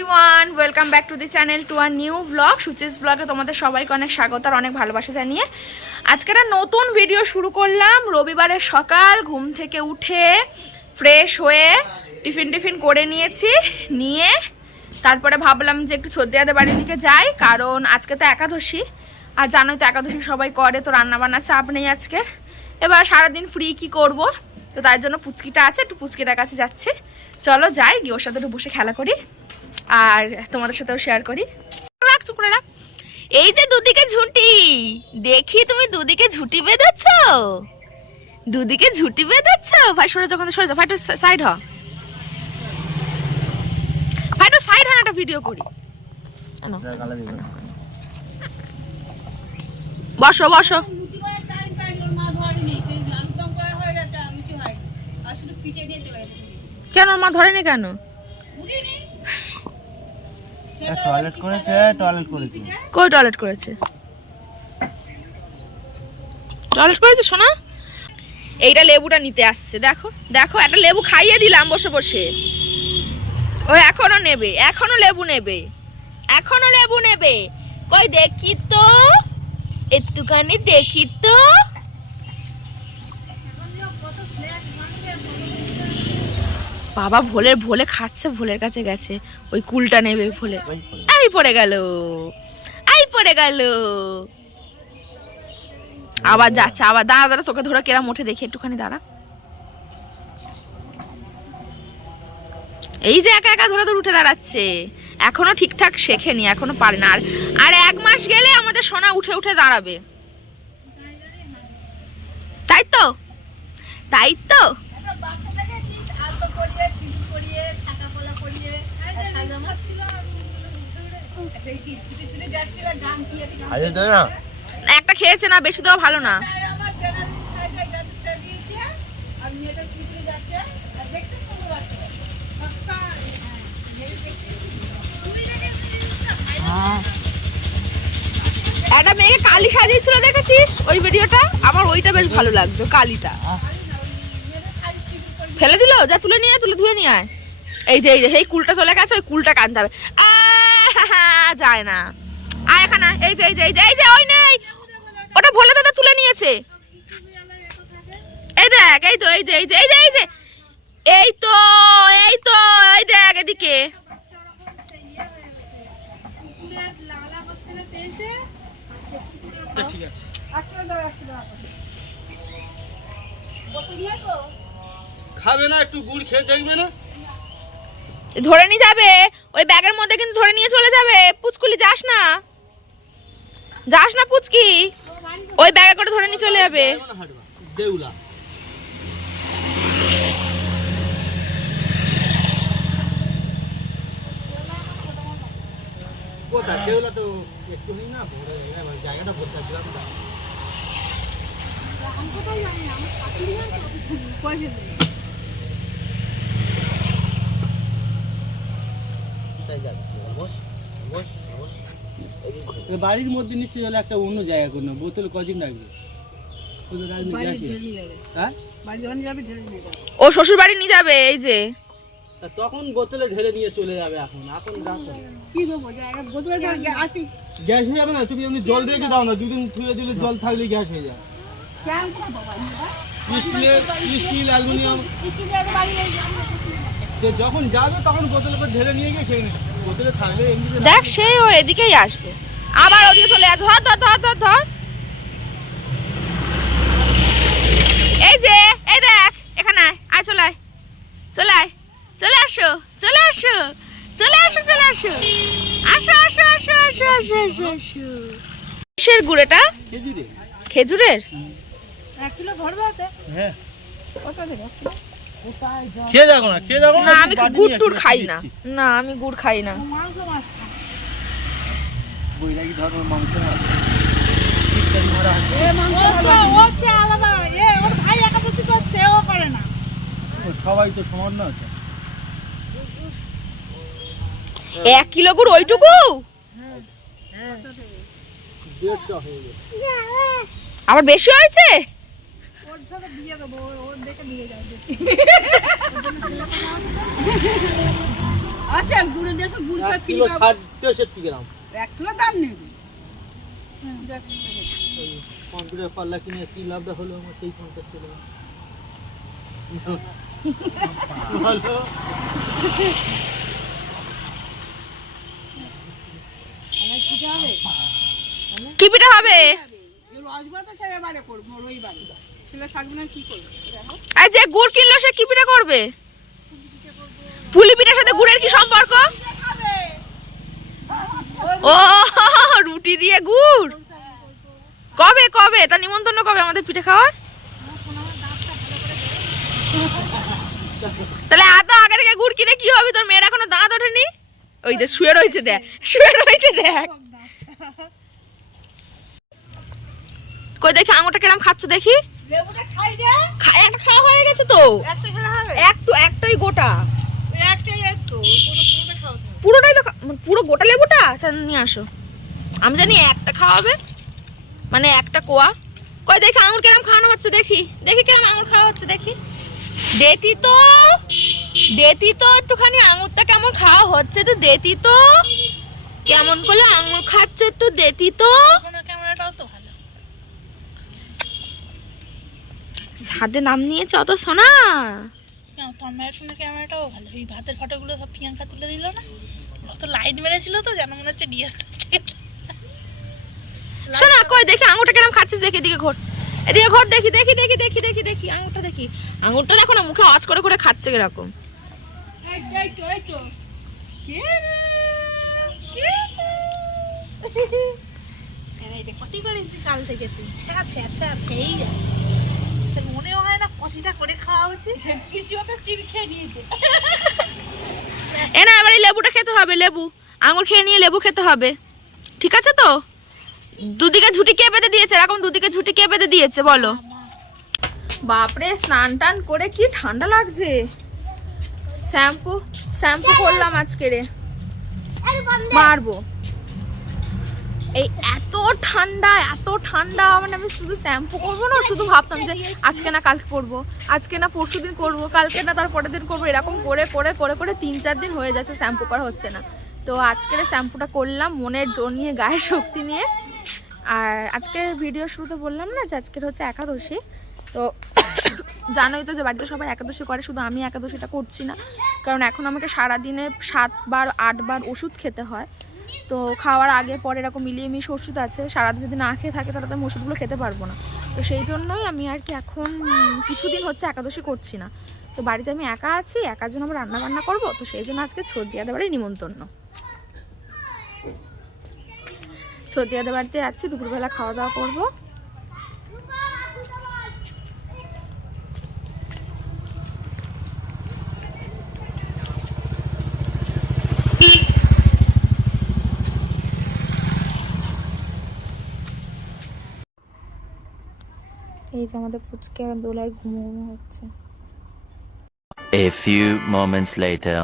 Everyone welcome back to the channel to our new vlog Suchi's ব্লগে তোমাদের সবাইকে অনেক স্বাগত আর অনেক ভালোবাসা জানিয়ে। আজকে নতুন ভিডিও শুরু করলাম, রবিবারের সকাল, ঘুম থেকে উঠে ফ্রেশ হয়ে টিফিন টিফিন করে নিয়েছি, নিয়ে তারপরে ভাবলাম যে একটু ছদ্দিয়াদের বাড়ির দিকে যাই, কারণ আজকে তো একাদশী, আর জানোই তো একাদশী সবাই করে, তো রান্নাবান্না চাপ নেই আজকে। এবার সারাদিন ফ্রি কি করব? তো তার জন্য পুচকিটা আছে, একটু পুচকিটার কাছে যাচ্ছি। চলো যাই, গিয়ে ওর সাথে একটু বসে খেলা করি। আর তোমাদের সাথেও শেয়ার করি। রাখ রাখ। এই যে দুদিকে ঝুঁটি, দেখি তুমি দুদিকে ঝুঁটি বেঁধেছ? দুদিকে ঝুঁটি বেঁধেছ? ভাই, সরে যখন সরে যা ভাইটো সাইড হ। ভাইটো সাইড হন, একটা ভিডিও করি। বসো বসো। কেন মা ধরেনি কেন? টয়লেট করেছে টয়লেট করেছে। কই টয়লেট করেছে? টয়লেট করেছে শোনা এইটা লেবুটা নিতে আসছে, দেখো দেখো, একটা লেবু খাইয়ে দিলাম বসে বসে। ও, এখনও নেবে, এখনও লেবু নেবে, এখনও লেবু নেবে। কই দেখি তো, একটুখানি দেখি তো। বাবা ভোলের ভোলে খাচ্ছে ভোলের কাছে গেছে। ওই কুলটা নেবে ভোলে। আই পড়ে গেল। আই পড়ে গেল। আবার যাচ্ছে আবার দাঁড়া দাঁড়া তোকে ধরে কেরাম ওঠে দেখি একটুখানি দাঁড়া। এই যে একা একা ধরে ধরে উঠে দাঁড়াচ্ছে। এখনও ঠিকঠাক শেখেনি এখনও পারে না। আর আর এক মাস গেলে আমাদের সোনা উঠে উঠে দাঁড়াবে। তাই তো? তাই তো আরে তো না একটা খেয়েছে না, বেশি দেওয়া ভালো না। একটা মেয়েকে কালি সাজিয়েছিল, দেখেছিস ওই ভিডিওটা? আমার ওইটা বেশ ভালো লাগতো কালিটা। ফেলে দিল? যা তুলে নিয়ে তুলে ধুয়ে নিয়ে আয়। এই যে এই যে এই কুলটা চলে গেছে ওই কুলটা কানতে হবে। আহ, যায় না। আয় এখানে এই যে এই যে এই যে এই যে ওই নেই। ওটা ভোলে দাদা তুলে নিয়েছে। এই দেখ এই তো এই যে এই যে এই যে এই যে। এই তো এই তো এই দেখ এদিকে। ঠিক আছে। খাবে না একটু গুড় খেয়ে দেখবে না? ধরে নিয়ে যাবে? ওই ব্যাগের মধ্যে কিন্তু ধরে নিয়ে চলে যাবে। পুচকুলি যাস না। যাস না পুচকি। ওই ব্যাগে করে ধরে নিয়ে চলে যাবে। দেউলা। দেউলা তো একটু নেই না? জায়গাটা ভরতে কোথায় বাড়ির মধ্যে নিচে গেলে একটা অন্য জায়গা করুন বোতল কদিন রাখবে? হ্যাঁ? ও শ্বশুর বাড়ি নিয়ে যাবে এই যে। তা তখন বোতলে ঢেলে নিয়ে চলে যাবে এখন। এখন গ্যাস হয়ে যাবে না? তুমি এমনি জল রেখে দাও না। দুদিন ধুয়ে দিলে জল থাকলে গ্যাস হয়ে যাবে। Steel aluminium. যখন যাবে তখন বোতলে করে ঢেলে নিয়ে গিয়ে খেয়ে নেবে। বোতলে থাকলে দেখ সে ও এদিকেই আসবে। আবার ওদিকে চলে ধর ধর ধর ধর ধর। এই যে এই দেখ এখানে আয়। চলে আয়। চলে আয়। চলে আসো চলে আসো। চলে আসো চলে আসো। আসো আসো আসো আসো আসো আসো আসো। কিসের গুড়েটা? খেজুরে খেজুরের? হ্যাঁ। খেয়ে দেখো না খেয়ে দেখো না আমি গুড় টুড় খাই না। না আমি গুড় খাই না। সবাই তো সমান না আছে এক কিলো গুড় ওইটুকু? হয়ে আবার বেশি হয়েছে? আচ্ছা গুড়ে দেশে গুড় এক কিলো ষাট তেষট্টি গ্রাম। এক কিলো দাম নেবে কম্পিউটার পাল্লা কিনে কি লাভটা হলো আমার সেই পঞ্চাশ কিলো ভালো। আমার কি হবে? কি পিঠে হবে? রসবার তো সেবারে বারে করব রবিবারে। ছেলে যে গুড় কিনলো, সে কি পিঠে করবে? পুলি পিঠার সাথে গুড়ের কি সম্পর্ক? ও, রুটি দিয়ে গুড়? কবে কবে? তা নিমন্ত্রণ কবে আমাদের পিঠে খাওয়ার? তাহলে এত আগে থেকে গুড় কিনে কি হবে? তোর মেয়ের এখনও দাঁত ওঠেনি? ওই যে শুয়ে রয়েছে, দেখ। শুয়ে রয়েছে, দেখ। কই দেখি, আঙুরটা কিরম খাচ্ছ দেখি? লেবুটা খাই দে। একটা খাওয়া হয়ে গেছে তো। একটা খেলে হবে একটু একটাই গোটা। একটাই তো পুরোটা খাওয়া পুরোটাই তো মানে পুরো গোটা লেবুটা? আচ্ছা নিয়ে আসো। আমি জানি একটা খাওয়াবে মানে একটা কোয়া। কই দেখি আঙুর কেরম খাওয়ানো হচ্ছে দেখি। দেখি কেরম আঙুর খাওয়া হচ্ছে দেখি। দেতি তো দেতি তো একটুখানি আঙুরটা কেমন খাওয়া হচ্ছে তো দেতি তো। কেমন করে আঙুর খাচ্ছ একটু দেতি তো কোনো ক্যামেরাটাও তো ভালো সাদে নাম নিয়েছে অত সোনা। মায়ের ফোনের ক্যামেরাটাও ভালো। এই ভাতের ফটোগুলো সব প্রিয়াঙ্কা তুলে দিল না? অত লাইট মেরেছিল তো যেন মনে হচ্ছে ডিএসএলআর শোনা কই দেখি আঙুরটা কেরম খাচ্ছিস? দেখি এদিকে ঘোর। এদিকে ঘোর দেখি দেখি দেখি দেখি দেখি দেখি আঙুরটা দেখি। আঙুরটা দেখো না মুখে আওয়াজ করে করে খাচ্ছে কীরকম। এই তো, এই তো এই তো। কে রে? কে রে? এরা এটা কটি করিস কাল থেকে তুই? ছ্যা ছ্যা ছ্যা খেয়েই যাচ্ছিস। মনেও হয় না কটিটা করে খাওয়া উচিত। কিছু একটা চিবি খেয়ে নিয়েছে এ না এবার এই লেবুটা খেতে হবে লেবু। আঙুর খেয়ে নিয়ে লেবু খেতে হবে। ঠিক আছে তো? দুদিকে ঝুটি কে বেঁধে দিয়েছে? এরকম দুদিকে ঝুটি কে বেঁধে দিয়েছে বলো। বাপরে স্নান টান করে কি ঠান্ডা লাগছে? শ্যাম্পু শ্যাম্পু করলাম আজকে রে। মারবো। এই এত ঠান্ডা এত ঠান্ডা মানে আমি শুধু শ্যাম্পু করব না, শুধু ভাবতাম যে আজকে না কালকে করব, আজকে না পরশু দিন করব, কালকে না তার পরের দিন করব, এরকম করে করে করে করে তিন চার দিন হয়ে যাচ্ছে শ্যাম্পু করা হচ্ছে না। তো আজকের শ্যাম্পুটা করলাম, মনের জোর নিয়ে, গায়ের শক্তি নিয়ে। আর আজকের ভিডিও শুরুতে বললাম না যে আজকের হচ্ছে একাদশী। তো জানোই তো যে বাড়িতে সবাই একাদশী করে, শুধু আমি একাদশীটা করছি না। কারণ এখন আমাকে সারাদিনে সাতবার, আটবার ওষুধ খেতে হয়। তো খাওয়ার আগে, পরে এরকম মিলিয়ে মিশে ওষুধ আছে সারা যদি না খেয়ে থাকে তাহলে তো আমি ওষুধগুলো খেতে পারব না। তো সেই জন্যই আমি আর কি এখন কিছুদিন হচ্ছে একাদশী করছি না। তো বাড়িতে আমি একা আছি, একার জন্য আমি রান্না বান্না করব, তো সেই জন্য আজকে ছর্দিয়াদের বাড়ি নিমন্ত্রণ। ছর্দিয়াদের বাড়িতে আছি দুপুরবেলা খাওয়া দাওয়া করব। এই যে আমাদের ফুচকে আর দোলায় ঘুমো হচ্ছে। A few moments later.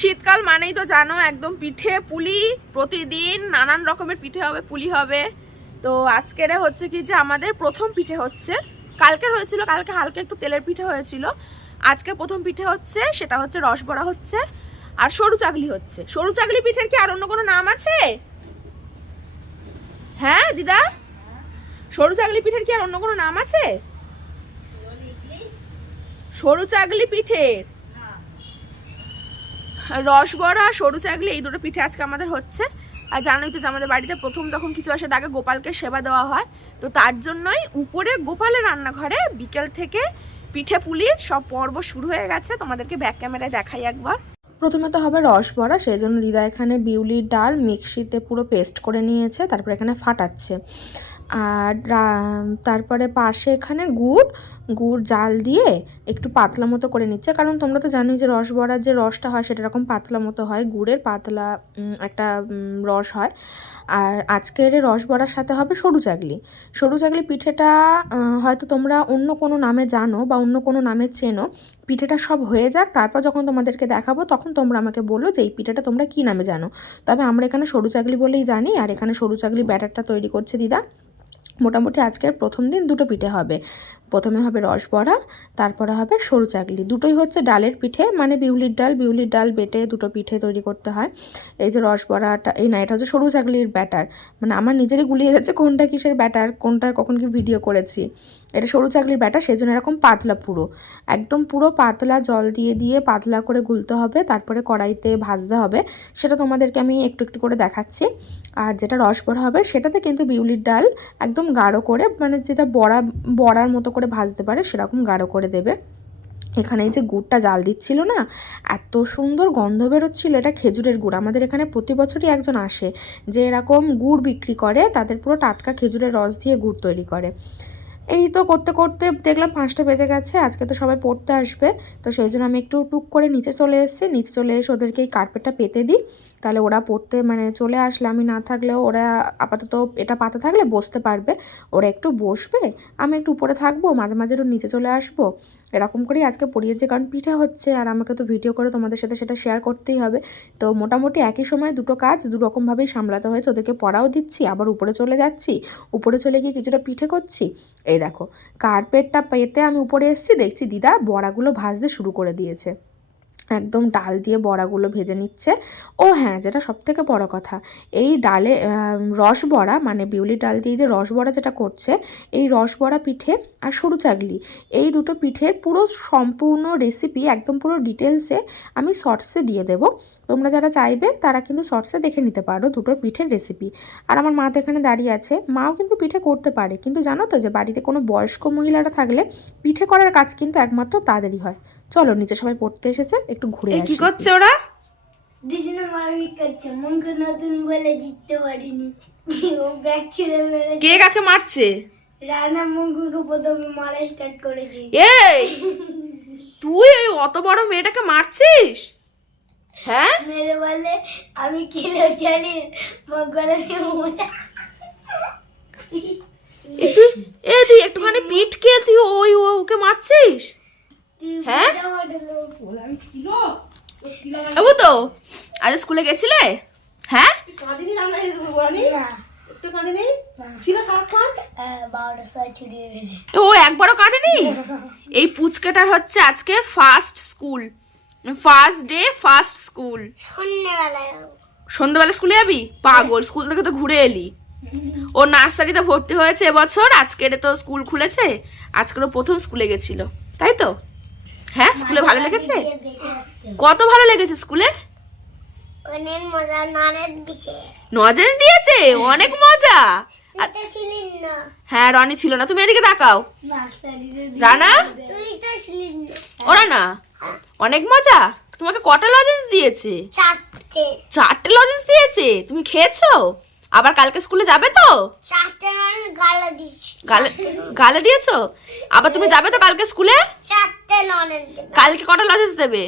শীতকাল মানেই তো জানো একদম পিঠে পুলি প্রতিদিন নানান রকমের পিঠে হবে পুলি হবে। তো আজকের হচ্ছে কি যে আমাদের প্রথম পিঠে হচ্ছে কালকের হয়েছিল কালকে হালকা একটু তেলের পিঠে হয়েছিল। আজকে প্রথম পিঠে হচ্ছে সেটা হচ্ছে রসবড়া হচ্ছে আর সরু চাগলি হচ্ছে। সরু চাগলি পিঠের কি আর অন্য কোনো নাম আছে? হ্যাঁ দিদা? সরু চাগলি পিঠের কি আর অন্য কোনো নাম আছে? সরু চাগলি পিঠের? রসবড়া সরু চাগলি, এই দুটো পিঠে আজকে আমাদের হচ্ছে। আর জানোই তো যে আমাদের বাড়িতে প্রথম যখন কিছু আসে আগে গোপালকে সেবা দেওয়া হয়, তো তার জন্যই উপরে গোপালের রান্নাঘরে বিকেল থেকে পিঠে পুলির সব পর্ব শুরু হয়ে গেছে। তোমাদেরকে ব্যাক ক্যামেরায় দেখাই একবার। প্রথমে তো হবে রসবড়া সেই জন্য দিদা এখানে বিউলির ডাল, মিক্সিতে পুরো পেস্ট করে নিয়েছে, তারপরে এখানে ফাটাচ্ছে। আর তারপরে পাশে এখানে গুড় গুড় জাল দিয়ে একটু পাতলা মতো করে নিচ্ছে। কারণ তোমরা তো জানোই যে রস বড়ার যে রসটা হয় সেটা এরকম পাতলা মতো হয়, গুড়ের পাতলা একটা রস হয়। আর আজকের রস রসবড়ার সাথে হবে সরু চাগলি সরু চাগলি পিঠেটা হয়তো তোমরা অন্য কোনো নামে জানো বা অন্য কোনো নামে চেনো। পিঠেটা সব হয়ে যাক, তারপর যখন তোমাদেরকে দেখাবো তখন তোমরা আমাকে বলো যে এই পিঠেটা তোমরা কী নামে জানো। তবে আমরা এখানে সরু চাগলি বলেই জানি, আর এখানে সরু চাগলি ব্যাটারটা তৈরি করছে দিদা। মোটামুটি আজকের প্রথম দিন দুটো পিঠে হবে। প্রথমে হবে রস বড়া, তারপরে হবে সরু চাকলি। দুটোই হচ্ছে ডালের পিঠে মানে বিউলির ডাল বিউলির ডাল বেটে দুটো পিঠে তৈরি করতে হয়। এই যে রস বড়াটা, এই না, এটা হচ্ছে সরু চাকলির ব্যাটার। মানে আমার নিজেরই গুলিয়ে যাচ্ছে কোনটা কিসের ব্যাটার, কোনটা কখন কি ভিডিও করেছি। এটা সরু চাকলির ব্যাটার, সেই জন্য এরকম পাতলা পুরো। একদম পুরো পাতলা জল দিয়ে দিয়ে পাতলা করে গুলতে হবে, তারপরে কড়াইতে ভাজতে হবে। সেটা তোমাদেরকে আমি একটু একটু করে দেখাচ্ছি। আর যেটা রস বড়া হবে, সেটাতে কিন্তু বিউলির ডাল একদম গাঢ় করে মানে যেটা বড়া, বড়ার মতো করে ভাজতে পারে সেরকম গাঢ় করে দেবে। এখানে এই যে গুড়টা জাল দিচ্ছিল না, এত সুন্দর গন্ধ বেরোচ্ছিল, এটা খেজুরের গুড়। আমাদের এখানে প্রতি বছরই একজন আসে যে এরকম গুড় বিক্রি করে, তাদের পুরো টাটকা খেজুরের রস দিয়ে গুড় তৈরি করে। এই তো করতে করতে দেখলাম পাঁচটা বেজে গেছে, আজকে তো সবাই পড়তে আসবে। তো সেই জন্য আমি একটু টুক করে নিচে চলে এসেছি, নিচে চলে এসে ওদেরকে এই কার্পেটটা পেতে দিই। তাহলে ওরা পড়তে মানে চলে আসলে, আমি না থাকলেও ওরা আপাতত এটা পাতা থাকলে বসতে পারবে। ওরা একটু বসবে, আমি একটু উপরে থাকব, মাঝে মাঝে একটু নিচে চলে আসব। এরকম করেই আজকে পড়িয়েছে কারণ পিঠে হচ্ছে আর আমাকে তো ভিডিও করে তোমাদের সাথে সেটা শেয়ার করতেই হবে। তো মোটামুটি একই সময় দুটো কাজ, দু রকমভাবেই সামলাতে হয়েছে। ওদেরকে পড়াও দিচ্ছি, আবার উপরে চলে যাচ্ছি, উপরে চলে গিয়ে কিছুটা পিঠে করছি। এই দেখো। কার্পেটটা পেতে আমি উপরে এসেছি দেখছি দিদা বড়াগুলো ভাজতে শুরু করে দিয়েছে। একদম ডাল দিয়ে বড়াগুলো ভেজে নিচ্ছে। ও হ্যাঁ যেটা সব থেকে বড় কথা, এই ডালে রস বড়া মানে বিউলি ডাল দিয়ে যে রস বড়া যেটা করছে, এই রস বড়া পিঠে আর সরু চাগলি, এই দুটো পিঠের পুরো সম্পূর্ণ রেসিপি একদম পুরো ডিটেলসে আমি শর্টসে দিয়ে দেবো। তোমরা যারা চাইবে, তারা কিন্তু শর্টসে দেখে নিতে পারো দুটোর পিঠের রেসিপি আর আমার মা তো এখানে দাঁড়িয়ে আছে, মাও কিন্তু পিঠে করতে পারে, কিন্তু জানো তো যে বাড়িতে কোনো বয়স্ক মহিলারা থাকলে পিঠে করার কাজ কিন্তু একমাত্র তাদেরই হয়। চলো নিচে সবাই পড়তে এসেছে একটু ঘুরে এই কি করছে ওরা? দিদিনা মারপিট করছে মঙ্গল নতুন বলে জিততে পারিনি। ও ব্যাগ ছিঁড়ে মেরে কে কাকে মারছে? রানা মঙ্গুকে প্রথমে মারা স্টার্ট করেছে। এই! তুই ওই অত বড় মেয়েটাকে মারছিস? হ্যাঁ? মেরে বলে আমি কিলো জানি মঙ্গলে তুই এ তুই একটুখানি পিঠ কে তুই ওই ও- ওকে মারছিস? হ্যাঁ? বাবু তো আজ স্কুলে গেছিলে? হ্যাঁ? ও একবারও কাঁদেনি? এই পুচকেটার হচ্ছে আজকে first school first day first school সন্ধ্যাবেলা স্কুলে যাবি? পাগল স্কুল থেকে তো ঘুরে এলি। ও নার্সারিতে ভর্তি হয়েছে এবছর আজকের তো স্কুল খুলেছে আজকের ও প্রথম স্কুলে গেছিল। তাই তো? হ্যাঁ স্কুলে ভালো লেগেছে? কত ভালো লেগেছে স্কুলে? অনেক মজা দিয়েছে? অনেক মজা। হ্যাঁ রনি ছিল না। তুমি এদিকে তাকাও। রানা? ওরা না। অনেক মজা। তোমাকে কটা লজেন্স দিয়েছে? চারটে। চারটে লজেন্স দিয়েছে? তুমি খেয়েছো? আবার কালকে স্কুলে যাবে তো? মানে গালা দিয়েছ? আবার তুমি যাবে তো কালকে স্কুলে? কালকে কটা লজেন্স দেবে?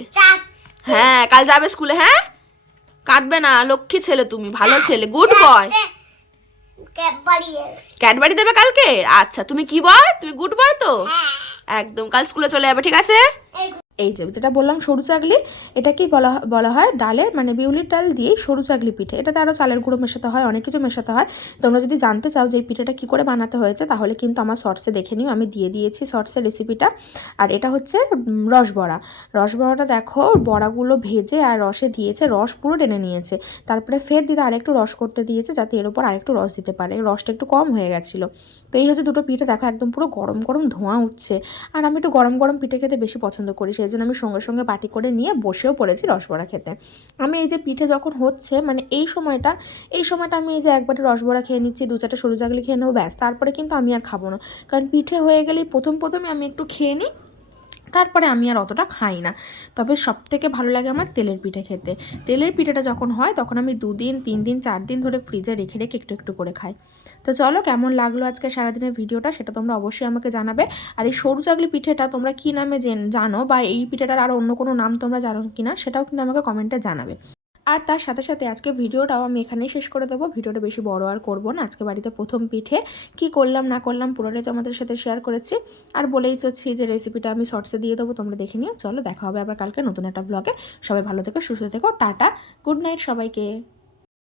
হ্যাঁ কাল যাবে স্কুলে হ্যাঁ? কাঁদবে না লক্ষ্মী ছেলে তুমি ভালো ছেলে গুড বয় ক্যাডবারি দেবে কালকে? আচ্ছা তুমি কি বয় তুমি গুড বয় তো? হ্যাঁ। একদম কাল স্কুলে চলে যাবে ঠিক আছে? এই যে, যেটা বললাম সরু চাগলি, এটাকেই বলা বলা হয় ডালের মানে বিউলির ডাল দিয়েই সরু চাগলি পিঠে। এটাতে আরও চালের গুঁড়ো মেশাতে হয়, অনেক কিছু মেশাতে হয়। তোমরা যদি জানতে চাও যে এই পিঠেটা কী করে বানাতে হয়েছে, তাহলে কিন্তু আমার শর্টসে দেখে নিও, আমি দিয়ে দিয়েছি শর্টসের রেসিপিটা আর এটা হচ্ছে রসবড়া। রসবড়াটা দেখো, বড়াগুলো ভেজে আর রসে দিয়েছে, রস পুরো টেনে নিয়েছে। তারপরে ফের দিতে আরেকটু রস করতে দিয়েছে, যাতে এর উপর আরেকটু রস দিতে পারে। রসটা একটু কম হয়ে গেছিল। তো এই হচ্ছে দুটো পিঠে, দেখো একদম পুরো গরম গরম ধোঁয়া উঠছে। আর আমি একটু গরম গরম পিঠে খেতে বেশি পছন্দ করি, সেই জন্য আমি সঙ্গে সঙ্গে বাটি করে নিয়ে বসেও পড়েছি রসবড়া খেতে। আমি এই যে পিঠে যখন হচ্ছে মানে এই সময়টা এই সময়টা আমি এই যে একবারে রসবড়া খেয়ে নিচ্ছি, দু চারটা সরু জাগলি খেয়ে নেব, ব্যাস। তারপরে কিন্তু আমি আর খাব না। কারণ পিঠে হয়ে গেলেই প্রথম প্রথমে আমি একটু খেয়ে নিই তারপরে আমি আর অতটা খাই না। তবে সব থেকে ভালো লাগে আমার তেলের পিঠে খেতে। তেলের পিঠেটা যখন হয়, তখন আমি দুদিন তিন দিন চার দিন ধরে ফ্রিজে রেখে রেখে একটু একটু করে খাই। তো চলো কেমন লাগল আজকে সারাদিনের ভিডিওটা সেটা তোমরা অবশ্যই আমাকে জানাবে। আর এই সরু চাকলি পিঠেটা তোমরা কী নামে জেন- বা এই পিঠেটার আর অন্য কোনো নাম তোমরা জানো কি না সেটাও কিন্তু আমাকে কমেন্টে জানাবে। আর তার সাথে সাথে আজকে ভিডিওটাও আমি এখানেই শেষ করে দেবো। ভিডিওটা বেশি বড় আর করব না। আজকে বাড়িতে প্রথম পিঠে কি করলাম, না করলাম পুরোটাই তোমাদের সাথে শেয়ার করেছি। আর বলেই তোছি যে রেসিপিটা আমি শর্টসে দিয়ে দেবো, তোমরা দেখে নিও। চলো দেখা হবে আবার কালকে নতুন একটা ব্লগে সবাই ভালো থেকো, সুস্থ থেকো, টাটা। গুড নাইট সবাইকে।